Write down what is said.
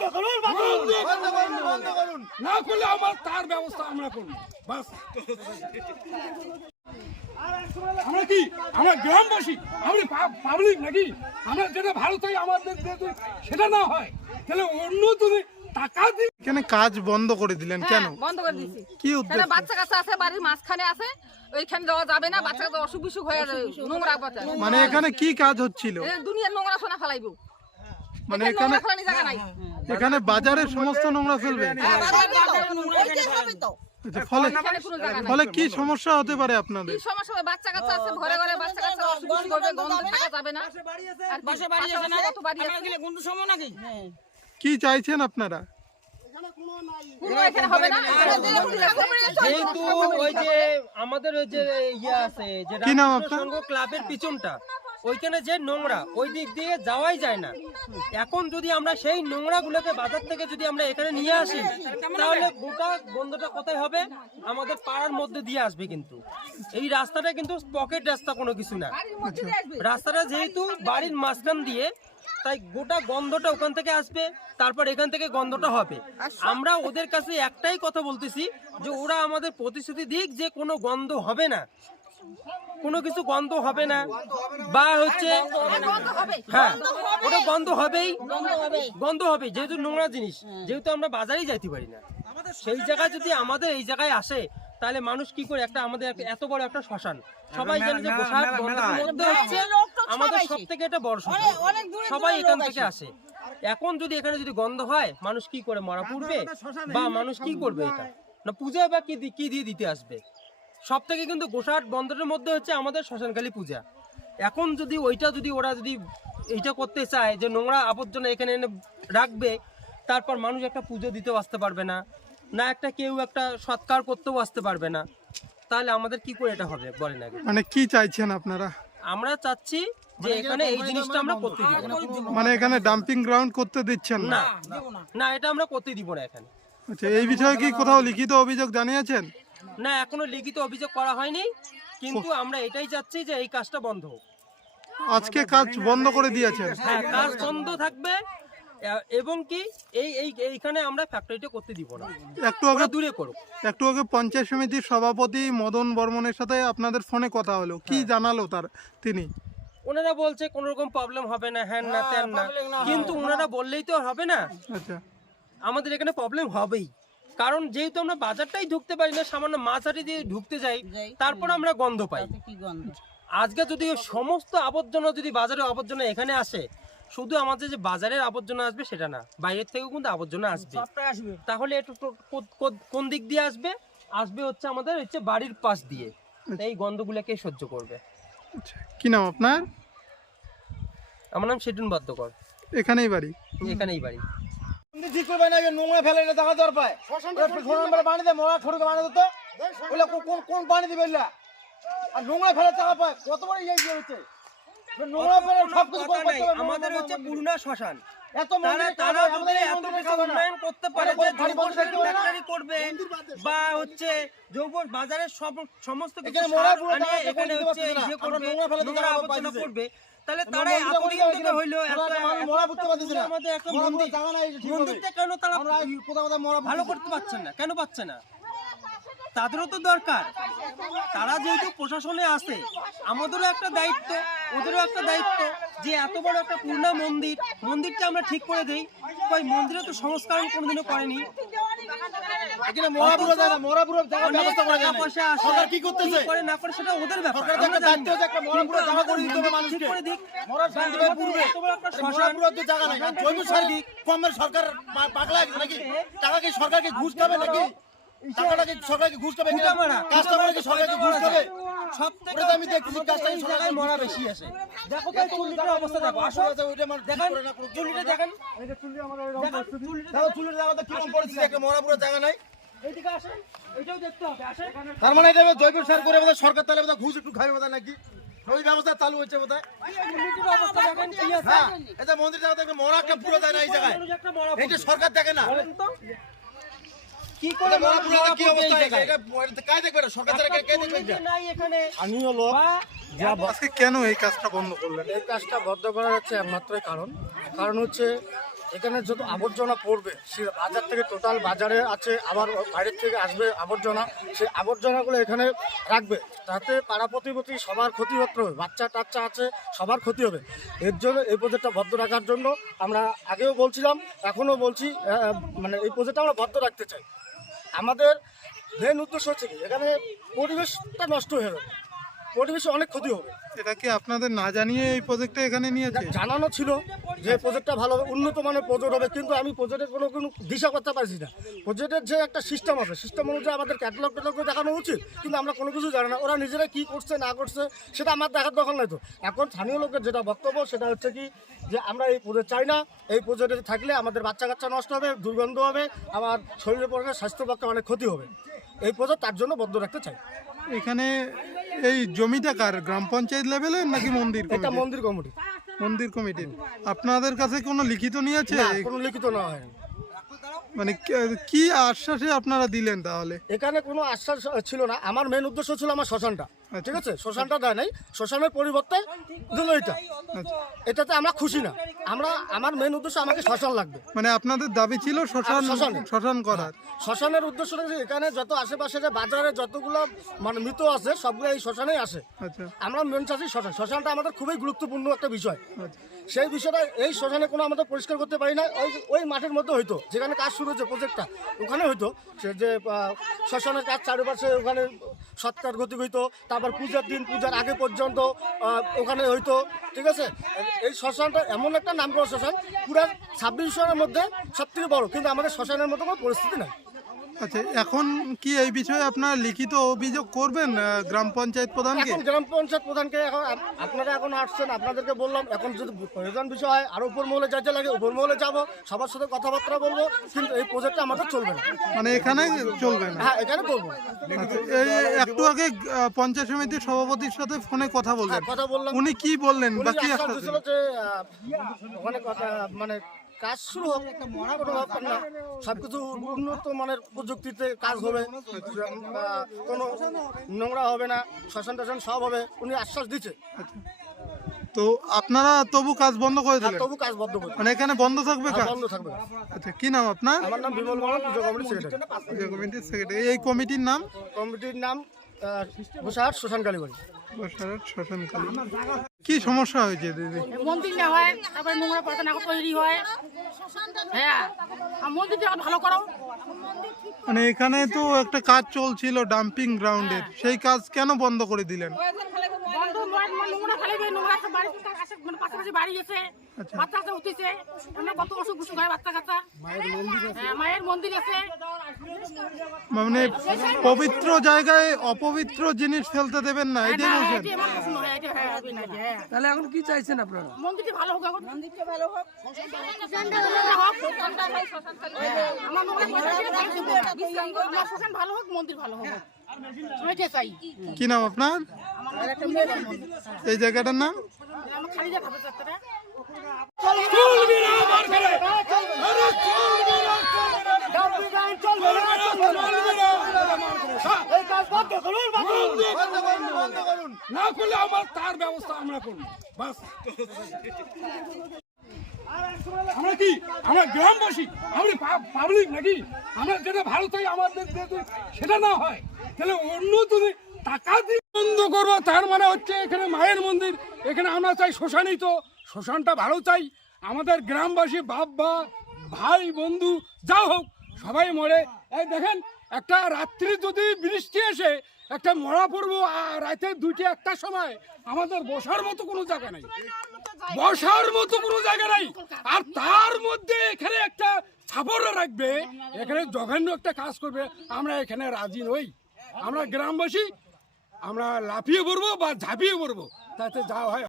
বন্ধ করুন বন্ধ বন্ধ করুন না করলে আমার তার ব্যবস্থা আমরা করব বাস। আমরা কি? আমরা গ্রামবাসী? আমরা পাবলিক নাকি? আমরা যেটা ভালো চাই আমাদের সেটা না হয় তাহলে অন্য যদি এখানে কাজ বন্ধ করে দিলেন কেন? হ্যাঁ, বন্ধ করে দিছি। কি উদ্দেশ্য? বাচ্চা কাচ্চা আছে বাড়ির মাঝখানে আছে ওইখানে যাওয়া যাবে না বাচ্চা কাচ্চা অসুখ বিসুখ হয়ে নোংরা মানে এখানে কি কাজ হচ্ছিল? দুনিয়ার নোংরা সোনা ফেলাইবো। মানে এখানে জায়গা নাই। এখানে বাজারের সমস্ত নোংরা ফেলবে। আচ্ছা, ফলে এখানে কোনো জায়গা নাই। ফলে কি সমস্যা হতে পারে আপনাদের? কি সমস্যা হবে? বাচ্চা কাচ্চা আছে ঘরে ঘরে বাচ্চা কাচ্চা অসুখ হবে গন্ধ থাকা যাবে না। আর বাসা বাড়ি আছে না কত বাড়ি আছে? কি চাইছেন আপনারা? কোনো এখানে হবে না? যেহেতু ওই যে আমাদের ওই যে ইয়ে আছে যে কি নাম আপনার? ক্লাবের পিছনটা ওইখানে যে নোংরা, ওই দিক দিয়ে যাওয়াই যায় না। এখন যদি আমরা সেই নোংরা গুলোকে বাজার থেকে যদি আমরা এখানে নিয়ে আসি, তাহলে গোটা বন্ধটা কোথায় হবে? আমাদের পাড়ার মধ্যে দিয়ে আসবে কিন্তু। এই রাস্তাটা কিন্তু পকেট রাস্তা কোনো কিছু না। রাস্তাটা যেহেতু বাড়ির মাঝখান দিয়ে, তাই গোটা গন্ধটা ওখান থেকে আসবে, তারপর এখান থেকে গন্ধটা হবে। আমরা ওদের কাছে একটাই কথা বলতেছি যে ওরা আমাদের প্রতিশ্রুতি দিক যে কোনো গন্ধ হবে না। কোনো কিছু গন্ধ হবে না। বা হচ্ছে হ্যাঁ ওটা গন্ধ হবেই। গন্ধ হবে। যেহেতু নোংরা জিনিস যেহেতু আমরা বাজারেই যাইতে পারি না। সেই জায়গায় যদি আমাদের এই জায়গায় আসে তাহলে মানুষ কি করে একটা আমাদের এত বড় একটা শ্মশান? সবাই জানে যে বসার মধ্যে হচ্ছে আমাদের সব থেকে এটা বড় শ্মশান। সবাই এখান থেকে আসে। এখন যদি এখানে যদি গন্ধ হয় মানুষ কি করে মরা পড়বে? বা মানুষ কি করবে এটা? না পূজা বা কি কি দিয়ে দিতে আসবে? সব থেকে কিন্তু গোসাট বন্দরের মধ্যে হচ্ছে আমাদের শ্মশানকালী পূজা। এখন যদি ওইটা যদি ওরা যদি এইটা করতে চায় যে নোংরা আবর্জনা এখানে এনে রাখবে তারপর মানুষ একটা পুজো দিতেও আসতে পারবে না না একটা কেউ একটা সৎকার করতেও আসতে পারবে না তাহলে আমাদের কি করে এটা হবে? বলেন আগে। মানে কি চাইছেন আপনারা? আমরা চাচ্ছি যে এখানে এই জিনিসটা আমরা করতে দিব। মানে এখানে ডাম্পিং গ্রাউন্ড করতে দিচ্ছেন না না না এটা আমরা করতে দিব না এখানে। আচ্ছা এই বিষয়ে কি কোথাও লিখিত অভিযোগ জানিয়েছেন? না এখনও লিখিত অভিযোগ করা হয়নি কিন্তু আমরা এটাই চাচ্ছি যে এই কাজটা বন্ধ হোক। আজকে কাজ বন্ধ করে দিয়েছেন। হ্যাঁ কাজ বন্ধ থাকবে এবং কি এই এই এইখানে আমরা ফ্যাক্টরিটা করতে দিব না। একটু আগে দূরে করুক একটু আগে পঞ্চায়েত সমিতির সভাপতি মদন বর্মনের সাথে আপনাদের ফোনে কথা হলো। কি জানালো তার তিনি? ওনারা বলছে কোনো রকম প্রবলেম হবে না হ্যান না ত্যান না। কিন্তু ওনারা বললেই তো হবে না। আচ্ছা। আমাদের এখানে প্রবলেম হবেই। কারণ যেহেতু আমরা বাজারটাই ঢুকতে পারি না সামান্য মাছাটি দিয়ে ঢুকতে যাই তারপর আমরা গন্ধ পাই। আজকে যদি সমস্ত আবর্জনা যদি বাজারের আবর্জনা এখানে আসে শুধু আমাদের যে বাজারের আবর্জনা আসবে সেটা না বাইরের থেকেও কিন্তু আবর্জনা আসবে। তাহলে একটু কোন দিক দিয়ে আসবে? আসবে হচ্ছে আমাদের হচ্ছে বাড়ির পাশ দিয়ে। এই গন্ধগুলোকে সহ্য করবে। আচ্ছা কি নাম আপনার? আমার নাম সেটুন বাদ্যকর। এখানেই বাড়ি? এখানেই বাড়ি। তুমি ঠিক করবে না নোংরা ফেলে এটা দেখা দরকার। পায় শ্মশান বেলা পানি দেয় মরা ছোটকে পানি দিত ওগুলো কোন কোন পানি দিবে আর নোংরা ফেলে টাকা পায়। কত বড় ইয়ে ইয়ে হচ্ছে? নোংরা ফেলে সব কিছু কথা করতে নাই, হবে, আমাদের হচ্ছে পুরুনা শ্মশান। এত তারা মন্দিরে কাজ তারা যদি এত মন্দিরে কিছু কাজ না। উন্নয়ন করতে পারে যে ভারী বন্ধ যৌবনের থাকতে পারে না? ফ্যাক্টরি করবে বা হচ্ছে যৌবন বাজারের সব সমস্ত কিছু এখানে হচ্ছে। ইয়ে করবে নোংরা আবর্জনা করবে। তাহলে আমরা তারা এতদিন থেকে হইল মরা পারতেছে না। আমাদের একটা মন্দির নাই। মন্দিরটা কেন তারা কোথাও কোথাও মরা ভালো করতে না। কেন না? তাদেরও তো দরকার। তারা যেহেতু প্রশাসনে আছে আমাদেরও একটা দায়িত্ব ওদেরও একটা দায়িত্ব যে এত বড় একটা পূর্ণা মন্দির মন্দিরটা আমরা ঠিক করে দেই। মন্দিরে তো সংস্কার কোনোদিনও করেনি। এখানে মরা পুরো জায়গা না, মরা পুরো জায়গার অনেক ব্যবস্থা করা টাকা যায় না। পয়সা আসে সরকার কি করতেছে? করে না করে সেটা ওদের ব্যাপার সরকারের একটা দায়িত্ব আছে, একটা মরা জায়গা করে দিতে হবে মানুষকে। করে দিক মরা শান্তি পূর্বে। এত বড় একটা আরে মরা শ্মশান পুরো তো জায়গা নাই। জৈব সার কি কমের সরকার পাগলা নাকি? টাকা কি সরকার ঘুষ খাবে নাকি? টাকাটা কি ঘুষ খাবে? ফুটা মারা। কাজটা করে কি সরকার কি ঘুষ খাবে? সব থেকে আমি দেখতেছি, কাজটা সরকার মরা বেশি? আসে দেখো তো চুল্লিটার অবস্থা দেখো আসো ওইটা ঠিক দেখেন চুল্লিটা চুল্লিটা দেখো কীরকম একটা মরা পুরো জায়গা নাই। এইদিকে আসেন এটাও দেখতে হবে আসেন। তার মানে এটা জৈব সার করে বোধহয় সরকার তাহলে বোধহয় ঘুষ একটু খাবে বোধহয় নাকি? ওই ব্যবস্থা চালু হচ্ছে বোধহয়। হ্যাঁ এটা মন্দির একটা মরা একটা পুরো দেখে না। কি করে এটা মরা পুরো কি পড়বে এই জায়গায়? এটা এটা কাজ দেখবে না সরকার বা আজকে কেন এই কাজটা বন্ধ করলেন? এই কাজটা বদ্ধ করার হচ্ছে একমাত্র কারণ। কারণ হচ্ছে এখানে যত আবর্জনা পড়বে, সে বাজার থেকে টোটাল বাজারে আছে, আবার বাইরের থেকে আসবে আবর্জনা সেই আবর্জনাগুলো এখানে রাখবে। তাতে পাড়া প্রতিপত্তি সবার ক্ষতি হতে হবে, বাচ্চা টাচ্চা আছে, সবার ক্ষতি হবে। এর জন্য এই প্রজেক্টটা বদ্ধ রাখার জন্য আমরা আগেও বলছিলাম, এখনও বলছি মানে এই প্রজেক্টটা আমরা বদ্ধ রাখতে চাই। আমাদের মেন উদ্দেশ্য হচ্ছে কি, এখানে পরিবেশটা নষ্ট হয়ে যাবে। পরিবেশে অনেক ক্ষতি হবে। এটা কি আপনাদের না জানিয়ে এই প্রজেক্টটা এখানে নিয়েছে? জানানো ছিল যে প্রজেক্টটা ভালো হবে উন্নত মানের প্রজেক্ট হবে কিন্তু আমি প্রজেক্টের কোনো কোনো দিশা করতে পারছি না। প্রজেক্টের যে একটা সিস্টেম আছে সিস্টেম অনুযায়ী আমাদের ক্যাটালগ ট্যাটালগ দেখানো উচিত কিন্তু আমরা কোনো কিছু জানি না ওরা নিজেরা কি করছে না করছে সেটা আমার দেখার দখল নাই তো। এখন স্থানীয় লোকের যেটা বক্তব্য সেটা হচ্ছে কি যে আমরা এই প্রজেক্ট চাই না এই প্রজেক্টে থাকলে আমাদের বাচ্চা কাচ্চা নষ্ট হবে দুর্গন্ধ হবে আমার শরীরের পক্ষে স্বাস্থ্য পক্ষে অনেক ক্ষতি হবে। এই প্রজেক্ট তার জন্য বদ্ধ রাখতে চাই। এখানে এই জমিটা কার? গ্রাম পঞ্চায়েত লেভেলের নাকি মন্দির এটা কমিটির? মন্দির কমিটি। মন্দির কমিটির। আপনাদের কাছে কোনো লিখিত নিয়েছে না কোনো লিখিত না হয়। মানে কি- কি আশ্বাসে আপনারা দিলেন তাহলে? এখানে কোনো আশ্বাস ছিল না। আমার মেন উদ্দেশ্য ছিল আমার শ্মশানটা। ঠিক আছে? শ্মশানটা দেয় নাই। শ্মশানের পরিবর্তে দিল এটা। এটাতে আমরা খুশি না। আমরা আমার মেন উদ্দেশ্য আমাকে শ্মশান লাগবে। মানে আপনাদের দাবি ছিল শ্মশান শ্মশানে। শ্মশান করার। শ্মশানের উদ্দেশ্য এখানে যত আশেপাশে যে বাজারে যতগুলো মানে মৃত আছে সবগুলো এই শ্মশানেই আসে। আচ্ছা। আমরা মেন চাষি শ্মশান। শ্মশানটা আমাদের খুবই গুরুত্বপূর্ণ একটা বিষয়। আচ্ছা। সেই বিষয়টা এই শ্মশানে কোনো আমাদের পরিষ্কার করতে পারি না। ওই ওই মাঠের মধ্যে হইতো। যেখানে কাজ শুরু হচ্ছে প্রজেক্টটা ওখানে হইতো। সে যে শ্মশানের কাজ চারিপাশে ওখানে সৎকার গতি হইতো তারপর পূজার দিন, পূজার আগে পর্যন্ত ওখানে হইতো, ঠিক আছে? এই শ্মশানটা এমন একটা নাম করা শ্মশান, পুরা ছাব্বিশ শ্মশানের মধ্যে সব থেকে বড়, কিন্তু আমাদের শ্মশানের মতো কোনো পরিস্থিতি নাই। আচ্ছা এখন কি এই বিষয়ে আপনারা লিখিত অভিযোগ করবেন গ্রাম পঞ্চায়েত প্রধানকে? এখন গ্রাম পঞ্চায়েত প্রধানকে এখন আপনারা এখন আসছেন আপনাদেরকে বললাম এখন যদি প্রয়োজন বিষয় হয় আরও উপর মহলে যাইতে লাগে উপর মহলে যাব সবার সাথে কথাবার্তা বলব কিন্তু এই প্রজেক্টটা আমাদের চলবে না। মানে এখানে চলবে না? হ্যাঁ এখানে করব আচ্ছা, এই একটু আগে পঞ্চায়েত সমিতির সভাপতির সাথে ফোনে কথা বললেন। হ্যাঁ, কথা বললাম। উনি কি বললেন? বা কি? যে ওখানে কথা মানে কাজ শুরু হোক কোনো ব্যাপার না। সবকিছু উন্নত মানের প্রযুক্তিতে কাজ হবে কোনো নোংরা হবে না শ্মশান টাশান সব হবে উনি আশ্বাস দিচ্ছে তো আপনারা তবু কাজ বন্ধ করে দিলেন? তবু কাজ বন্ধ করে মানে এখানে বন্ধ থাকবে কাজ? বন্ধ থাকবে আচ্ছা কি নাম আপনার? আমার নাম বিমল বর্মন পুজো কমিটির সেক্রেটারি পূজা কমিটির সেক্রেটারি এই কমিটির নাম? কমিটির নাম ঘোষাহাট শ্মশান কালীবাড়ি বসারত শ্মশান কালী। কি সমস্যা হয়েছে দিদি? মন্দির না হয় তারপরে নোংরা পয়সা তৈরি হয়। হ্যাঁ আর মন্দিরটা ভালো করো। মানে এখানে তো একটা কাজ চলছিল ডাম্পিং গ্রাউন্ডের সেই কাজ কেন বন্ধ করে দিলেন? বন্ধ মানে নোংরা ফেলে নোংরা সব বাড়ি আসে মানে পাশাপাশি বাড়ি গেছে আচ্ছা। বাচ্চা কাচ্চা উঠেছে আমরা কত অসুখ বিসুখ হয় বাচ্চা কাচ্চা। হ্যাঁ মায়ের মন্দির আছে। মানে পবিত্র জায়গায় অপবিত্র জিনিস ফেলতে দেবেন না এটাই বলছেন? হয়, এটাই হয়। তাহলে এখন কি চাইছেন আপনারা? মন্দিরটি ভালো হোক এখন। মন্দিরটা ভালো হোক। আমার ভালো হোক মন্দির ভালো হোক। কি নাম আপনার? এই জায়গাটার নাম? না আমার ঘরে আরে চলবে না চলবে না চলবে না এই কাজ বন্ধ করুন বন্ধ করুন। না করলে আমার তার ব্যবস্থা আমরা করব। বাস। আমরা কি? আমরা গ্রামবাসী? আমরা পাবলিক নাকি? আমরা যেটা ভালো চাই আমাদের সেটা না হয়। তাহলে অন্য তুমি টাকা দিয়ে বন্ধ করব, তার মানে হচ্ছে এখানে মায়ের মন্দির। এখানে আমরা চাই শ্মশানই তো। শ্মশানটা ভালো চাই। আমাদের গ্রামবাসী বাপ বা ভাই, বন্ধু, যা হোক, সবাই মরে। এই দেখেন, একটা রাত্রি যদি বৃষ্টি এসে, একটা মরা পড়ব আর রাতে দুইটা একটা সময় আমাদের বসার মতো কোনো জায়গা নেই। বসার মতো কোনো জায়গা নাই। আর তার মধ্যে এখানে একটা ছাপর রাখবে। এখানে জঘন্য একটা কাজ করবে। আমরা এখানে রাজি নই। আমরা গ্রামবাসী আমরা লাফিয়ে পড়ব বা ঝাঁপিয়ে পড়ব। তাতে যা হয়